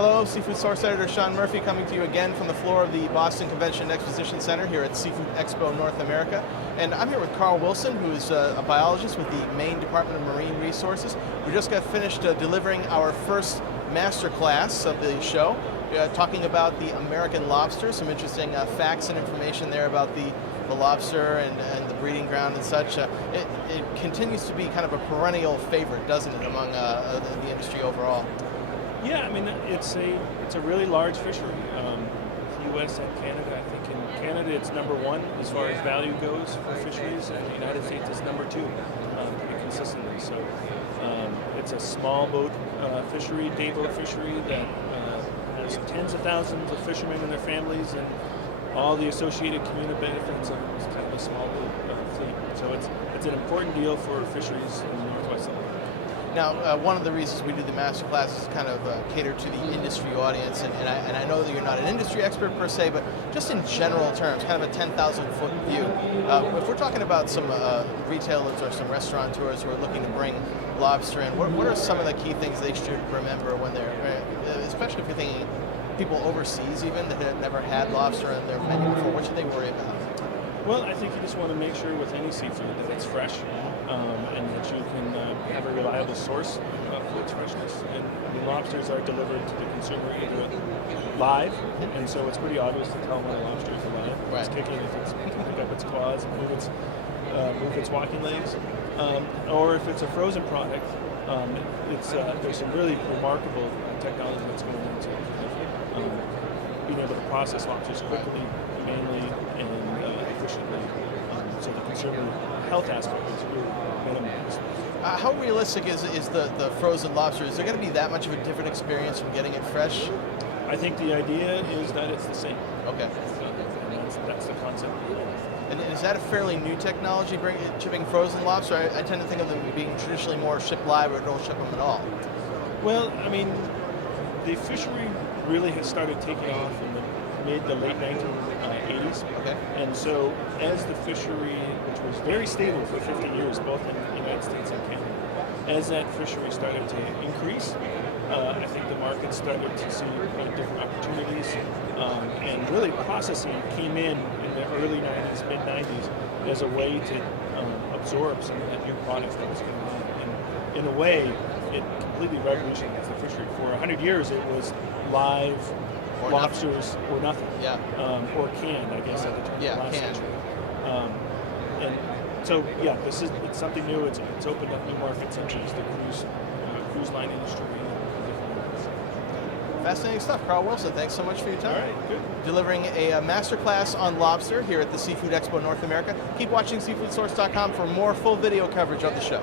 Hello, SeafoodSource Editor Sean Murphy coming to you again from the floor of the Boston Convention and Exposition Center here at Seafood Expo North America. And I'm here with Carl Wilson, who is a biologist with the Maine Department of Marine Resources. We just got finished delivering our first master class of the show, talking about the American lobster, some interesting facts and information there about the lobster and the breeding ground and such. It continues to be kind of a perennial favorite, doesn't it, among the industry overall? Yeah, I mean, it's a really large fishery. U.S. and Canada, I think in Canada it's number one as far as value goes for fisheries, and the United States is number two pretty consistently. So it's a small boat fishery, day boat fishery that has tens of thousands of fishermen and their families and all the associated community benefits of kind of a small boat fleet. So it's an important deal for fisheries in the Northwest. Now, one of the reasons we do the master class is kind of cater to the industry audience, and I know that you're not an industry expert per se, but just in general terms, kind of a 10,000-foot view. If we're talking about some retailers or some restaurateurs who are looking to bring lobster in, what are some of the key things they should remember when they're, especially if you're thinking people overseas even that have never had lobster on their menu before, what should they worry about? Well, I think you just want to make sure with any seafood that it's fresh and that you can have a reliable source for its freshness. And I mean, lobsters are delivered to the consumer either live, and so it's pretty obvious to tell when a lobster is alive. Right. It's kicking if it's pick up its claws and move its walking legs, or if it's a frozen product. There's some really remarkable technology that's going into being able to process lobsters quickly, humanely, and efficiently, so the consumer health aspect is really minimized. How realistic is the frozen lobster? Is there going to be that much of a different experience from getting it fresh? I think the idea is that it's the same. Okay. And that's the concept. And is that a fairly new technology, shipping frozen lobster? I tend to think of them being traditionally more shipped live or don't ship them at all. Well, I mean, the fishery really has started taking off in the mid to late 1980s. Okay. And so as the fishery, which was very stable for 50 years, both in the United States and Canada, as that fishery started to increase, I think the market started to see different opportunities, and really processing came in the early 90s, mid 90s, as a way to absorb some of that new product that was coming in. And in a way, it completely revolutionized the fishery. For 100 years, it was live or lobsters nothing. or nothing. Yeah. Or canned, I guess, at the turn of the last canned. century. And so, yeah, it's something new. It's opened up new markets such as the cruise line industry. Fascinating stuff. Carl Wilson, thanks so much for your time. All right, good. Delivering a masterclass on lobster here at the Seafood Expo North America. Keep watching SeafoodSource.com for more full video coverage of the show.